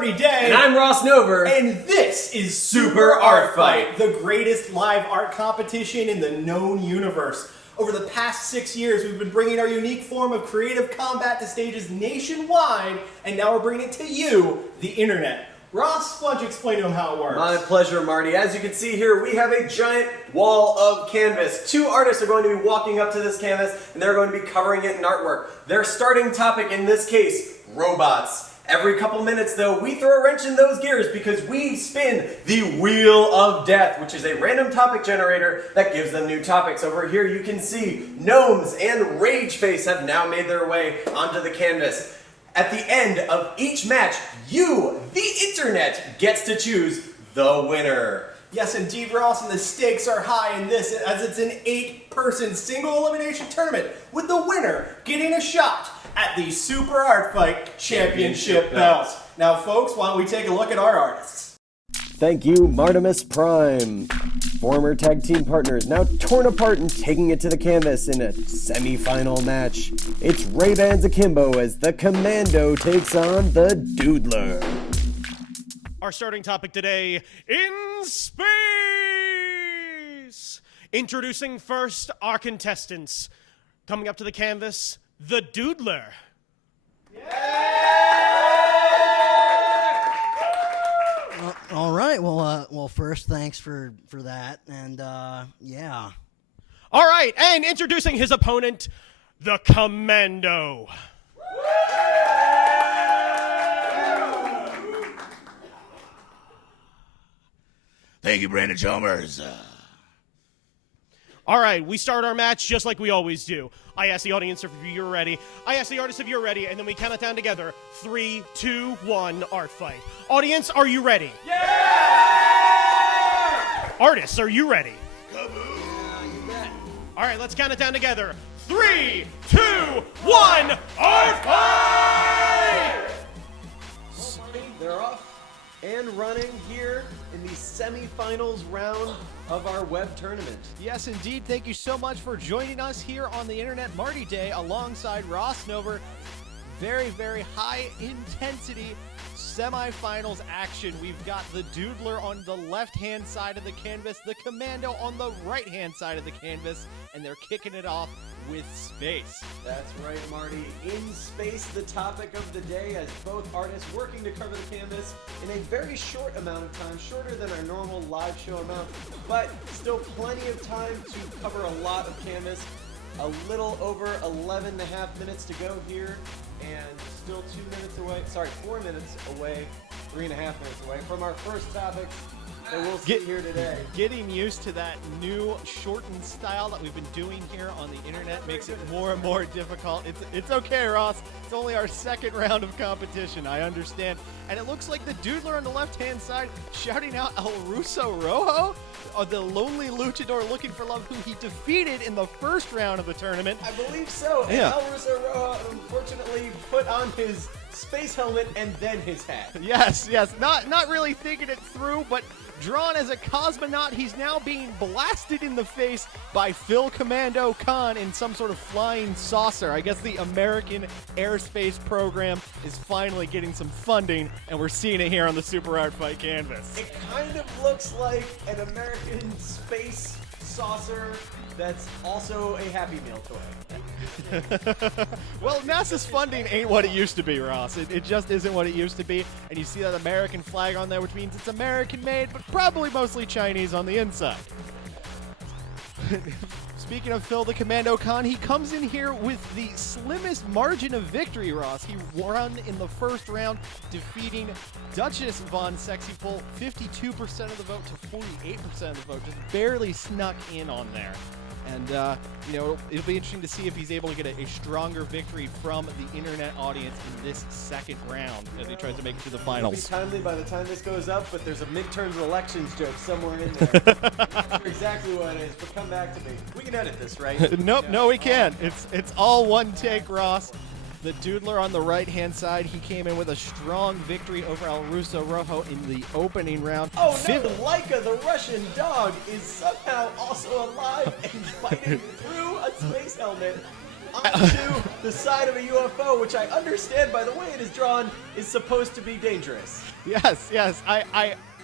Marty Day. And I'm Ross Nover. And this is Super Art Fight, the greatest live art competition in the known universe. Over the past 6 years, we've been bringing our unique form of creative combat to stages nationwide, and now we're bringing it to you, the internet. Ross, why don't you explain to them how it works? My pleasure, Marty. As you can see here, we have a giant wall of canvas. Two artists are going to be walking up to this canvas, and they're going to be covering it in artwork. Their starting topic in this case, robots. Every couple minutes, though, we throw a wrench in those gears because we spin the Wheel of Death, which is a random topic generator that gives them new topics. Over here, you can see Gnomes and Rageface have now made their way onto the canvas. At the end of each match, you, the internet, gets to choose the winner. Yes, indeed, Ross, and the stakes are high in this, as it's an 8-person single elimination tournament, with the winner getting a shot at the Super Art Fight Championship belt. Now, folks, why don't we take a look at our artists? Thank you, Martimus Prime. Former tag team partners now torn apart and taking it to the canvas in a semi-final match. It's Ray-Bans Akimbo as the Commando takes on the Dudeler. Our starting topic today, in space! Introducing first our contestants. Coming up to the canvas, the Dudeler. All right. Well, first, thanks for that, and yeah. All right, and introducing his opponent, the Commando. Thank you, Brandon Chalmers. All right, we start our match just like we always do. I ask the audience if you're ready. I ask the artist if you're ready, and then we count it down together. 3, 2, 1, art fight. Audience, are you ready? Yeah! Artists, are you ready? All right, let's count it down together. 3, 2, 1, art fight! They're off and running here in the semi-finals round of our web tournament. Yes, indeed. Thank you so much for joining us here on the Internet Marty Day alongside Ross Nover. Very, very high intensity semifinals action. We've got the Dudeler on the left-hand side of the canvas, the Commando on the right-hand side of the canvas, and they're kicking it off with space. That's right, Marty. In space, the topic of the day, as both artists working to cover the canvas in a very short amount of time, shorter than our normal live show amount, but still plenty of time to cover a lot of canvas. A little over 11 and a half minutes to go here, and still 4 minutes away, 3.5 minutes away from our first topic that we'll see here today. Getting used to that new shortened style that we've been doing here on the internet makes it more and more difficult. It's okay, Ross. It's only our second round of competition. I understand. And it looks like the Dudeler on the left-hand side shouting out El Ruso Rojo, the lonely luchador looking for love, who he defeated in the first round of the tournament. I believe so. And El Ruso Rojo unfortunately put on his space helmet and then his hat. Yes. Not really thinking it through, but drawn as a cosmonaut, he's now being blasted in the face by Phil Commando Khan in some sort of flying saucer. I guess the American Airspace Program is finally getting some funding, and we're seeing it here on the Super Art Fight canvas. It kind of looks like an American space saucer that's also a Happy Meal toy. Well, NASA's funding ain't what it used to be, Ross. It just isn't what it used to be. And you see that American flag on there, which means it's American-made, but probably mostly Chinese on the inside. Speaking of Phil the Commando Khan, he comes in here with the slimmest margin of victory, Ross. He won in the first round, defeating Duchess Von Sexyful, 52% of the vote to 48% of the vote. Just barely snuck in on there. And, it'll be interesting to see if he's able to get a stronger victory from the internet audience in this second round as he tries to make it to the finals. It'll be timely by the time this goes up, but there's a midterms elections joke somewhere in there. I'm not sure exactly what it is, but come back to me. We can edit this, right? Nope, no, we can't. It's all one take, Ross. The Dudeler on the right-hand side, he came in with a strong victory over El Ruso Rojo in the opening round. Oh no, Laika, the Russian dog, is somehow also alive and fighting through a space helmet. onto the side of a UFO, which I understand by the way it is drawn is supposed to be dangerous. Yes, yes.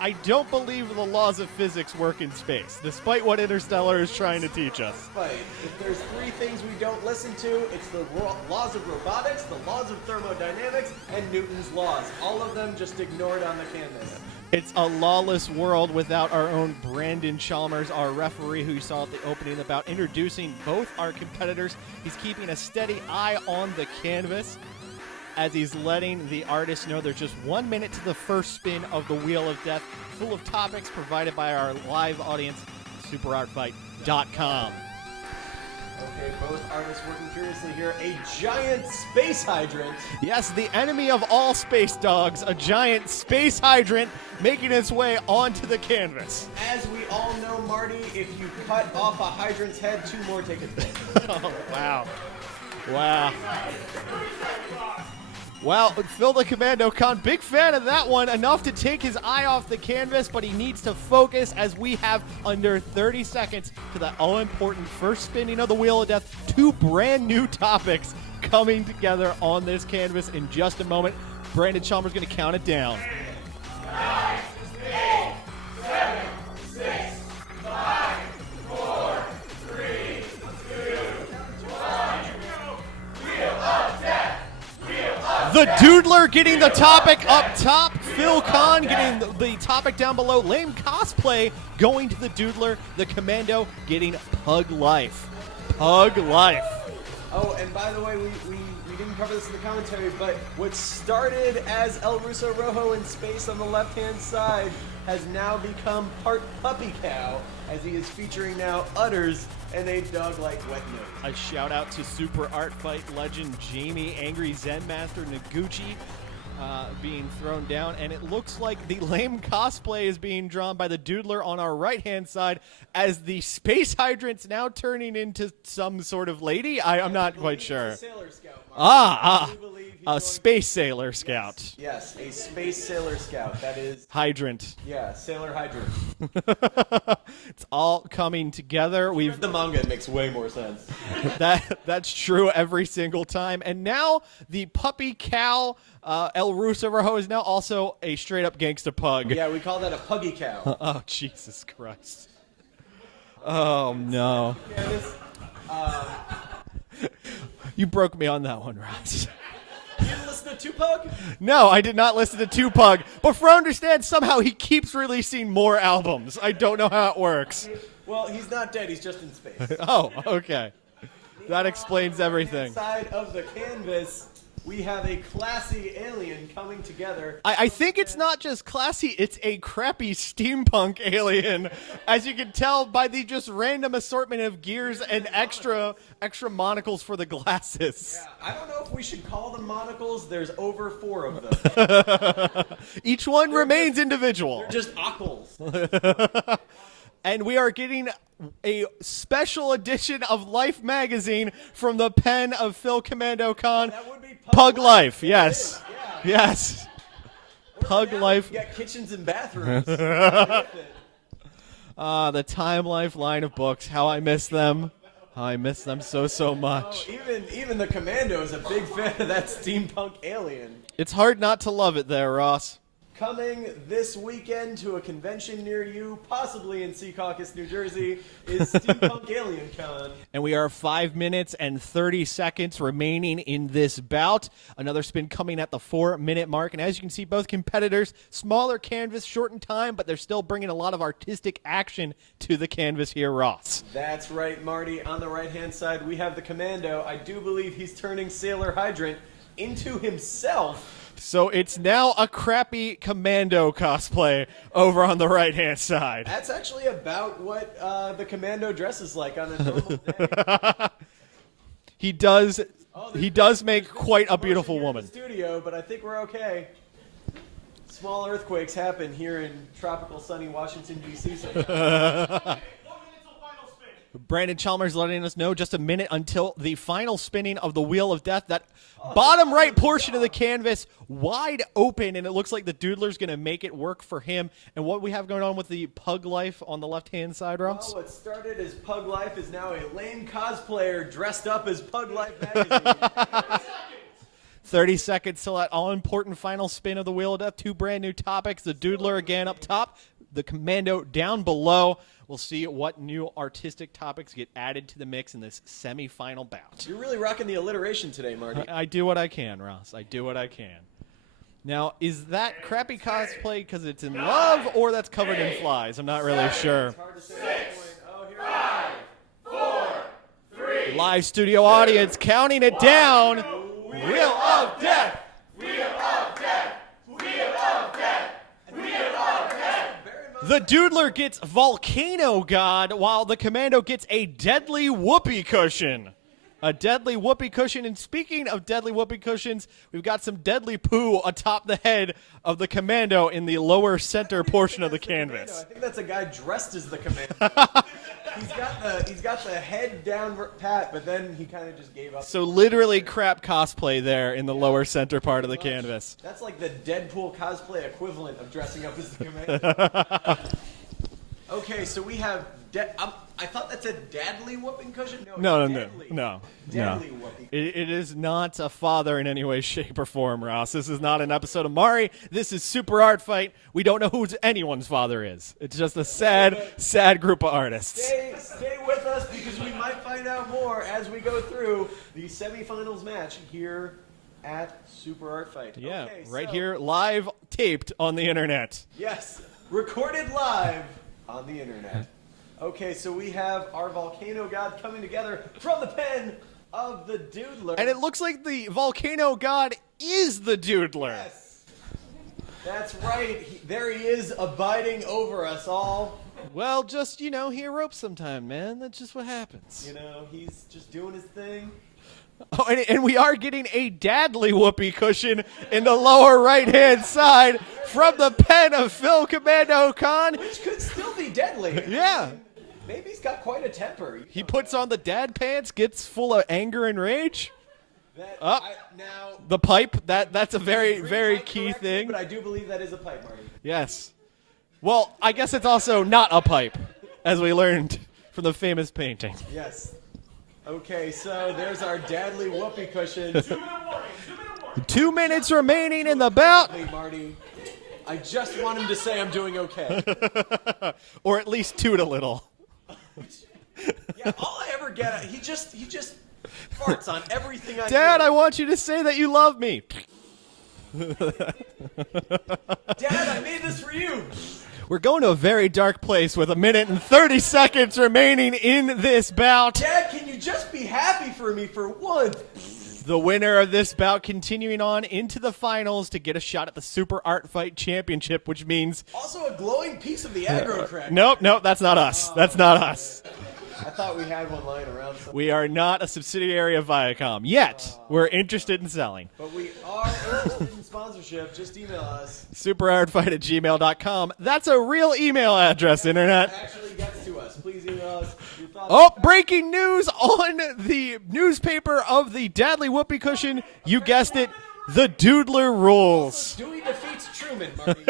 I don't believe the laws of physics work in space, despite what Interstellar is trying to teach us. But if there's three things we don't listen to, it's the laws of robotics, the laws of thermodynamics, and Newton's laws. All of them just ignored on the canvas. It's a lawless world without our own Brandon Chalmers, our referee who you saw at the opening of the bout, introducing both our competitors. He's keeping a steady eye on the canvas as he's letting the artists know there's just 1 minute to the first spin of the Wheel of Death, full of topics provided by our live audience, superartfight.com. Okay, both artists working furiously here. A giant space hydrant. Yes, the enemy of all space dogs, a giant space hydrant making its way onto the canvas. As we all know, Marty, if you cut off a hydrant's head, two more take its place. Oh, wow. Wow. Well, Phil the Commando Con, big fan of that one. Enough to take his eye off the canvas, but he needs to focus as we have under 30 seconds to the all-important first spinning of the Wheel of Death. Two brand new topics coming together on this canvas in just a moment. Brandon Chalmers going to count it down. 9, 8, 7, 6, 5, 4, 3, 2, 1. Wheel of Death! The Dudeler getting the topic up top. Phil Kahn getting the topic down below. Lame cosplay going to the Dudeler. The Commando getting Pug Life. Pug Life. Oh, and by the way, we didn't cover this in the commentary, but what started as El Russo Rojo in space on the left-hand side has now become part puppy cow, as he is featuring now udders and a dog like wet nose. A shout out to Super Art Fight legend Jamie Angry Zen Master Noguchi being thrown down, and it looks like the lame cosplay is being drawn by the Doodler on our right hand side as the space hydrant's now turning into some sort of lady. I'm not quite sure. Sailor Scout, A space sailor scout. Yes, a space sailor scout. That is, Hydrant. yeah, sailor hydrant. It's all coming together. We've The manga, it makes way more sense. that's true every single time. And now the puppy cow El Russo Rojo is now also a straight up gangsta pug. Yeah, we call that a puggy cow. Oh, Jesus Christ. Oh, no. You broke me on that one, Ross. You didn't listen to Tupac? No, I did not listen to Tupac. But for understand, somehow he keeps releasing more albums. I don't know how it works. Well, he's not dead, he's just in space. Oh, okay. That explains everything. Side of the canvas, we have a classy alien coming together. I think it's not just classy, it's a crappy steampunk alien, as you can tell by the just random assortment of gears and extra monocles for the glasses. Yeah, I don't know if we should call them monocles. There's over 4 of them. Each one remains individual. They're just occals. And we are getting a special edition of Life magazine from the pen of Phil Commando Con. That would be Pug Life, yes. Yeah. Yes. Pug Life. We got kitchens and bathrooms. The Time Life line of books. How I miss them. How I miss them so much. Even the Commando is a big fan of that steampunk alien. It's hard not to love it there, Ross. Coming this weekend to a convention near you, possibly in Secaucus, New Jersey, is Steampunk Alien Con. And we are 5 minutes and 30 seconds remaining in this bout. Another spin coming at the 4-minute mark. And as you can see, both competitors, smaller canvas, shortened time, but they're still bringing a lot of artistic action to the canvas here, Ross. That's right, Marty. On the right-hand side, we have the Commando. I do believe he's turning Sailor Hydrant into himself. So it's now a crappy Commando cosplay over on the right-hand side. That's actually about what the Commando dresses like on a normal day. He does make quite a beautiful Here in woman. the studio, but I think we're okay. Small earthquakes happen here in tropical sunny Washington, D.C. sometimes. Brandon Chalmers letting us know just a minute until the final spinning of the Wheel of Death. That bottom right portion of the canvas wide open, and it looks like the Dudeler's going to make it work for him. And what we have going on with the Pug Life on the left-hand side, Ross? Well, what started as Pug Life is now a lame cosplayer dressed up as Pug Life magazine. 30 seconds till that all-important final spin of the Wheel of Death. Two brand new topics. The Dudeler again up top, the Commando down below. We'll see what new artistic topics get added to the mix in this semi-final bout. You're really rocking the alliteration today, Marty. I do what I can, Ross. I do what I can. Now, is that crappy cosplay because it's in love or that's covered in flies? I'm not really sure. It's hard to say at this point. Oh, here we go. 4, 3, Live studio audience counting it down. Wheel of Death! Wheel of Death! Wheel of Death! Wheel of Death! The Dudeler gets Volcano God, while the Commando gets a deadly whoopee cushion. A deadly whoopee cushion. And speaking of deadly whoopee cushions, we've got some deadly poo atop the head of the Commando in the lower center portion of the canvas. I think that's a guy dressed as the Commando. he's got the head down pat, but then he kind of just gave up. So literally crap cosplay there in the lower center part of the canvas. That's like the Deadpool cosplay equivalent of dressing up as the Commando. Okay, so we have. I thought that said Dadly whooping cushion. No. Deadly whoopee. It is not a father in any way, shape, or form, Ross. This is not an episode of Mari. This is Super Art Fight. We don't know who anyone's father is. It's just a sad group of artists. Stay with us because we might find out more as we go through the semifinals match here at Super Art Fight. Yeah, Okay, right so- here, live taped on the internet. Yes, recorded live on the internet. Okay, so we have our Volcano God coming together from the pen of the Dudeler. And it looks like the Volcano God is the Dudeler. Yes, that's right. There he is, abiding over us all. Well, just, he erupts sometime, man. That's just what happens. He's just doing his thing. Oh, and we are getting a Dadly whoopee cushion in the lower right-hand side from the pen of Phil Commando Khan. Which could still be deadly. Yeah. Maybe he's got quite a temper. He puts on the dad pants, gets full of anger and rage. Now, The pipe, that's a very, very key correct me, thing. But I do believe that is a pipe, Marty. Yes. Well, I guess it's also not a pipe, as we learned from the famous painting. Yes. Okay, so there's our Dadly whoopee cushion. 2 minutes remaining in the bout. Hey, Marty. I just want him to say I'm doing okay. Or at least toot a little. Yeah, all I ever get, he just farts on everything I Dad, do. I want you to say that you love me. Dad, I made this for you. We're going to a very dark place with 1 minute and 30 seconds remaining in this bout. Dad, can you just be happy for me for once? The winner of this bout continuing on into the finals to get a shot at the Super Art Fight Championship, which means... Also a glowing piece of the aggro track. Nope, that's not us. That's not us. I thought we had one lying around somewhere. We are not a subsidiary of Viacom yet. We're interested in selling. But we are interested in sponsorship. Just email us. superartfight@gmail.com. That's a real email address, Internet. It actually gets to us. Please email us your thoughts. Oh, breaking news on the newspaper of the Dadly Whoopee Cushion. You guessed it, the Dudeler rules. Dewey defeats Truman, Marty.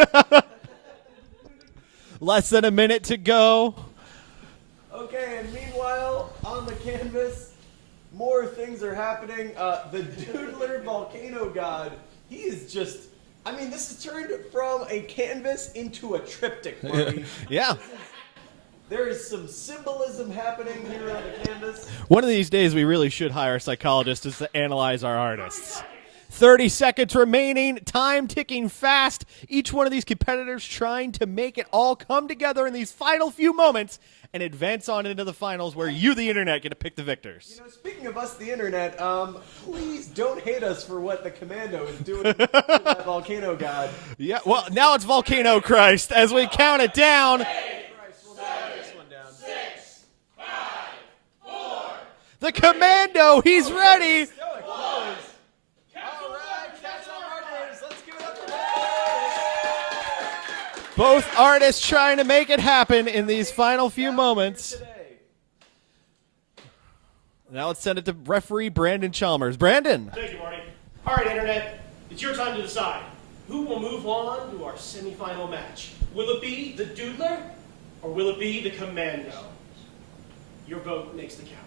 Less than a minute to go. Okay, and meanwhile, on the canvas, more things are happening. The Dudeler Volcano God, he is just... this has turned from a canvas into a triptych, Marty. Yeah. There is some symbolism happening here on the canvas. One of these days, we really should hire psychologists to analyze our artists. 30 seconds remaining, time ticking fast. Each one of these competitors trying to make it all come together in these final few moments and advance on into the finals where you, the internet, get to pick the victors. Speaking of us, the internet, please don't hate us for what the Commando is doing to that Volcano God. Yeah, well, now it's Volcano Christ as we count it down. The Commando, he's ready. Both artists trying to make it happen in these final few moments. Now let's send it to referee Brandon Chalmers. Brandon! Thank you, Marty. All right, Internet, it's your time to decide. Who will move on to our semifinal match? Will it be the Dudeler, or will it be the Commando? Your vote makes the count.